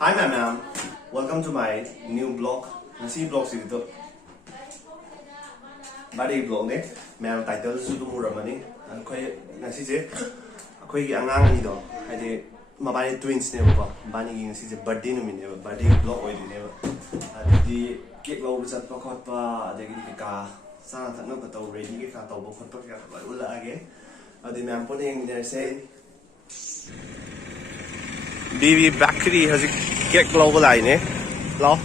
Hi ma'am, welcome to my new blog. This blog is the body blog ne. Ma'am title is the muramani. Koi nasi je. Koi angang ani do. Ade mabani twins ne ba. Bani gi nasi je birthday no mine ba. Birthday blog oi ne ba. Adi cake lo usat pa khot pa ade gi ka sana thak no ka to ready gi ka to bo khot pa ka ba ula age. Adi ma'am po ne there say BB bakery has a cake global line, eh? Lo.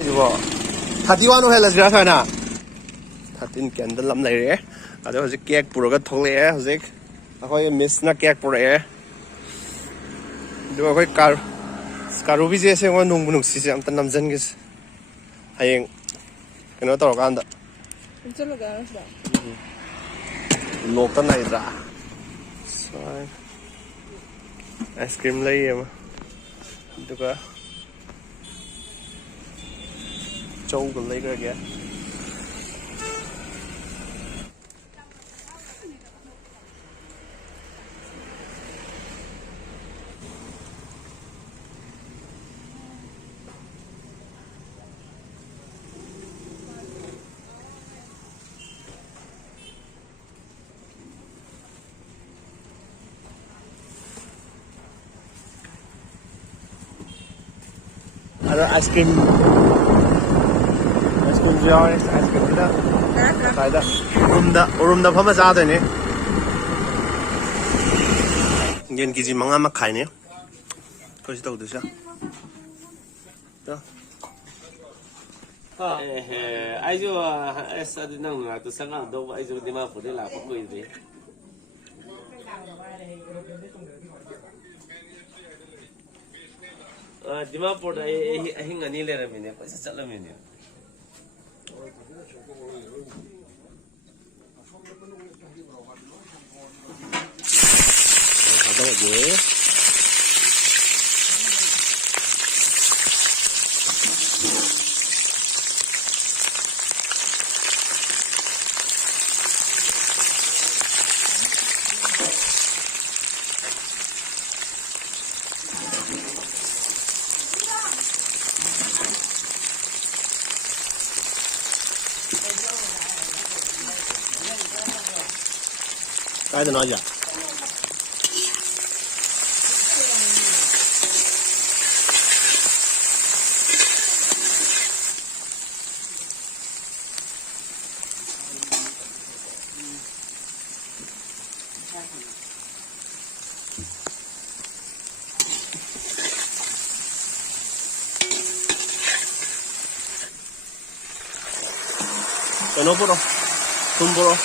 이거 다디와노 헬라스라 사나 다딘 캔들 람 레 아주 아주 케이크 부러가 통레 아직 아거의 미스나 케이크 부러에 이거 거의 가루비제에서 원 농부 시세 아무튼 남전 게 하행 그거 돌아간다 쫄라가 lokta này ra ice cream lấy em được à châu còn lấy cái kìa ada ice cream jar ice cream da sai da urumda phama cha da ne gen kg manga ma khai ne ko si tau du sha da ai jo sa di nang na to sang do ai jo di ma pu de la ko koi de Dimapur ahing ani le ramine paisa chalamine khada je cái tôi nói vậy nó bro không bro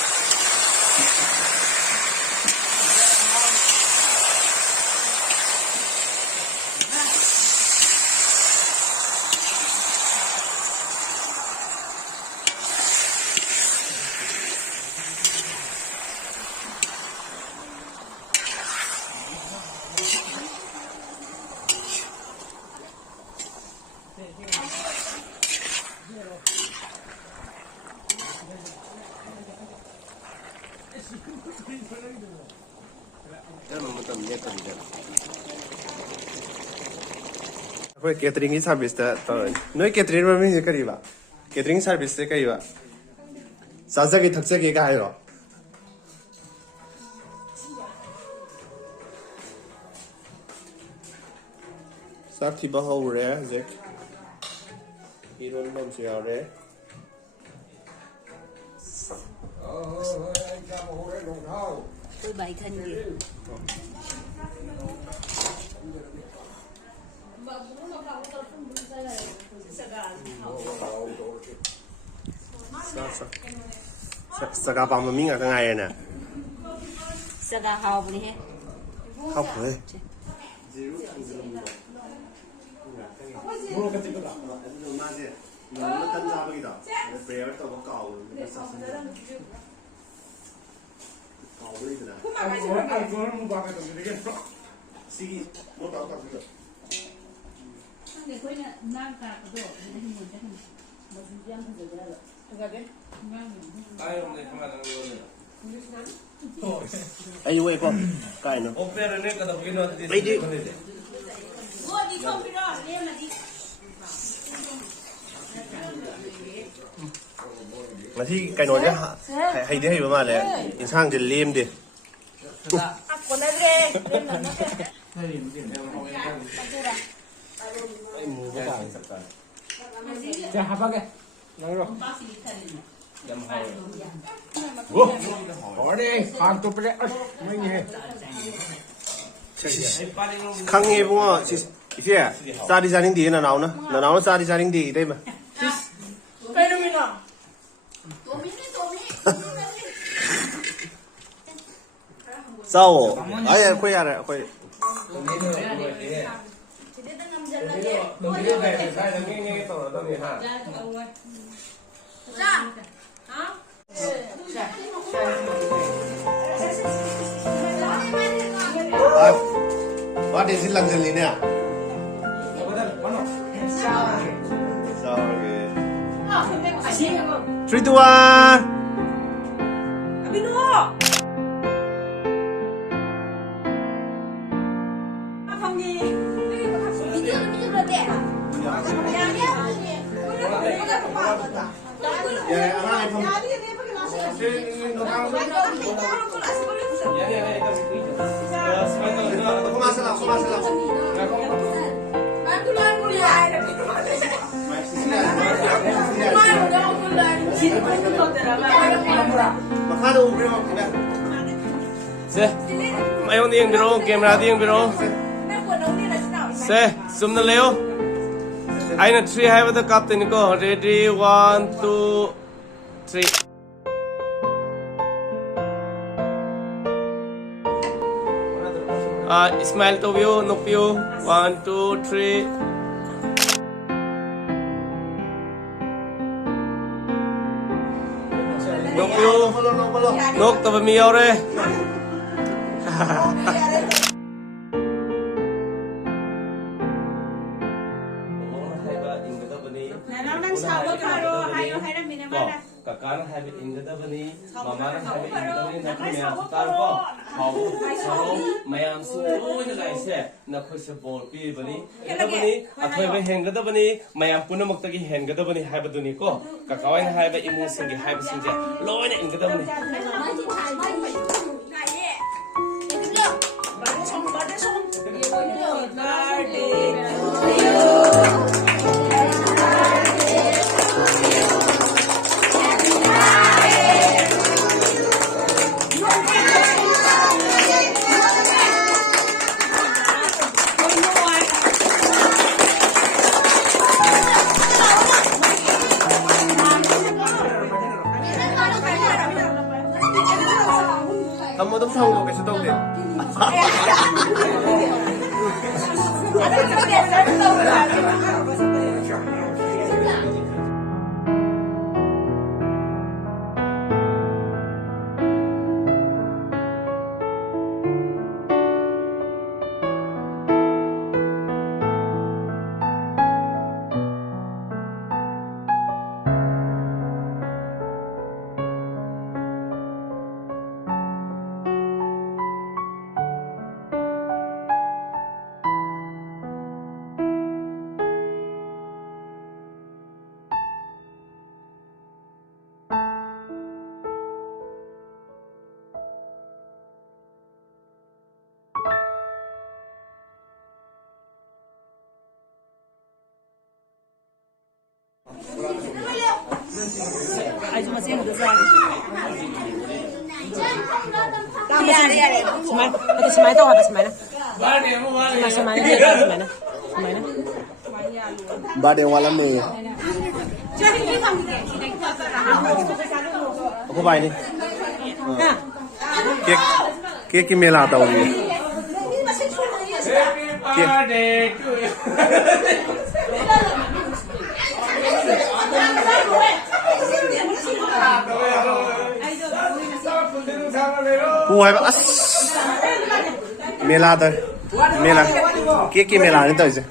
कोई catering service नई catering में करीबा catering service से करीबा साजगे थकजगे का है साथ ही बहुत हो रहा है जेक हीरोइन बम से आ रहे tôi bảy thân gì Saga bang ming à cái ngày này saga hao đi hết hao rồi ꯁꯤ ꯃꯣꯇꯥ ꯇꯥꯛꯄꯤꯗꯣ ꯈꯪꯗꯦ ꯑꯩꯈꯣꯏꯅ ꯉꯥꯡ ꯇꯥꯛꯄꯗꯣ ꯑꯗꯨꯗ ꯍꯤꯡꯒꯣꯜ ꯆꯠꯈꯤꯅꯤ ꯃꯆꯨꯁꯨ ꯌꯥꯝ ꯐꯖꯗ꯭ꯔꯕ ꯐꯖꯗꯦ ꯑꯩ ꯋꯦꯀꯣ ꯀꯥꯏꯅꯣ ꯑꯩꯗꯤ ꯉꯁꯤ ꯀꯩꯅꯣꯁꯦ ꯍꯩꯗꯤ ꯍꯩꯕ ꯃꯥꯜꯂꯦ ꯌꯦꯟꯁꯥꯡꯁꯦ ꯂꯦꯝꯗꯦ 하박에 나로 어디 방도 그래 뭐니 ꯈꯪꯉꯦ ꯏꯕꯨꯡꯉꯣ ꯏꯆꯦ ꯆꯥꯗꯤ ꯆꯥꯅꯤꯡꯗꯦ ꯅꯅꯥꯎꯅ ꯆꯥꯗꯤ ꯆꯥꯅꯤꯡꯗꯦ ꯏꯇꯩꯃ ꯀꯩꯅꯣꯃꯤꯅꯣ ꯆꯥꯎꯋꯣ ꯑꯩꯈꯣꯏ ꯌꯥꯔꯦ ꯑꯩꯈꯣꯏ 와대신 랑젤리냐? 싸우게. 3, 2, 1. 아비노! 아방기. 야, 하나 좀. 세, 마용디 형비로 카메라디 형비로 세, 좀 날래요? 아이는 3 하이버드 깝되니까 레디 1, 2, 3 Smile to view, no view 1, 2, 3 No view Nok tao mi yaw re Kakana have it in the Dabani, Mamma have it in the Dabani, Nakamia, Tarko, how, Mayam, so in the Lice, Nakusha Ball, Pibani, Dabani, a Toy Hengadabani, Mayam Punamakaki Hengadabani, Habadunico, Kakawan have it in Musingi, Habisinja, Loin in the Dabani. 한 번도 타고 계셔 동네. 아주 맛있는 거 Semai tahu apa semai? Semai ni semai. Bade wala me. Aku buy ni. Kek ki mela tahu ni. Who have us? Mela Mela. Kiki mela ni tao chứ.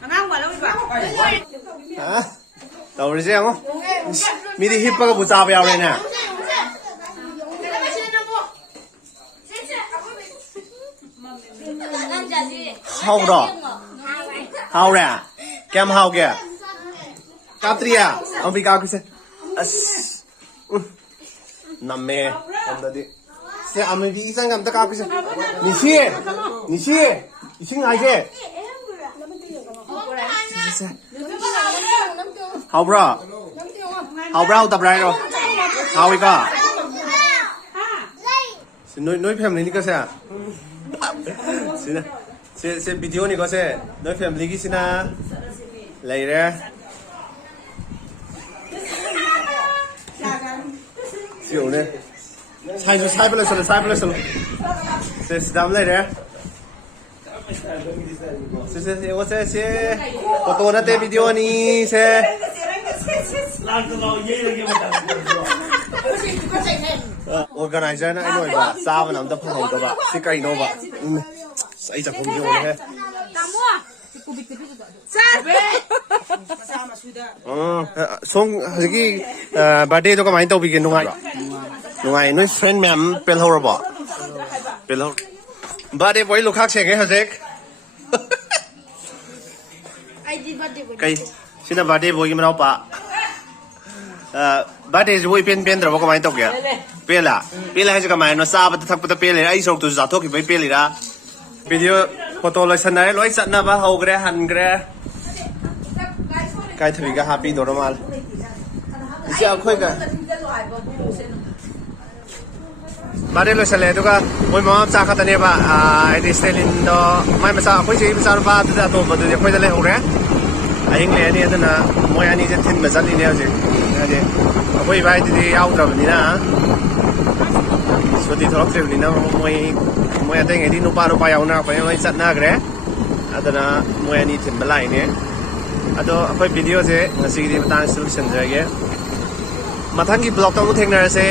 Angang quả đâu vậy? Hả? Tao đi xem không? Mi đi hip cái bút chà bèo này nè. Hao đó. Hao ra. Kem hao kìa. Cáp tri à? Ông bị cao cái gì? Nằm mê. Ông đã đi. Sẽ ăn mình đi sang cầm tất cả cái gì? Nhi xin ai chứ? Hao bro. Hao bro tập ra rồi. Hao đi cơ. Nói family cái gì à? Xin nè. Sẽ video này có sẽ nói family cái xin à. Lấy ra. Chịu nè. Sai bớt lên. Sẽ đâm lấy ra. Sẽ photo na te video ni sẽ. Organizer na ano ba? Sama nam da phang ko ba. Si kai no ba. Sai cha phom jo he. Song hagi birthday to kamai to bi gen nungai. Nungai noi friend mem pel hor ba. Pel hor. Birthday boy lu khak se ge hajek. Kai sina birthday boy gi manau pa. Birthday boy pen dra ba kamai to ge. Pela hai kamai no sa ba thak pa pel ai sok tu za thok ki bai pel ira. Video photo lai san nai loi chat na ba ho gre han gre. Kai thui ga happy do mal. Isi a khoi ga. Birthday lo sale to ga moi ma cha kha ta ne ba ai stelin do mai ma sa khoi si sa ba da to ba de khoi da le ho re. Ai ngle ni da na moi ani je thin ma zan ni ne je. Ade khoi bai di out da ni na. So di thok tre ni na moi ate ngai di no pa yaw na pa ngai sat na gre. Adana moi ani thin ba lai ne. Ado khoi video je ngasi di matang solution je ge. Mathang ki blog to theng na se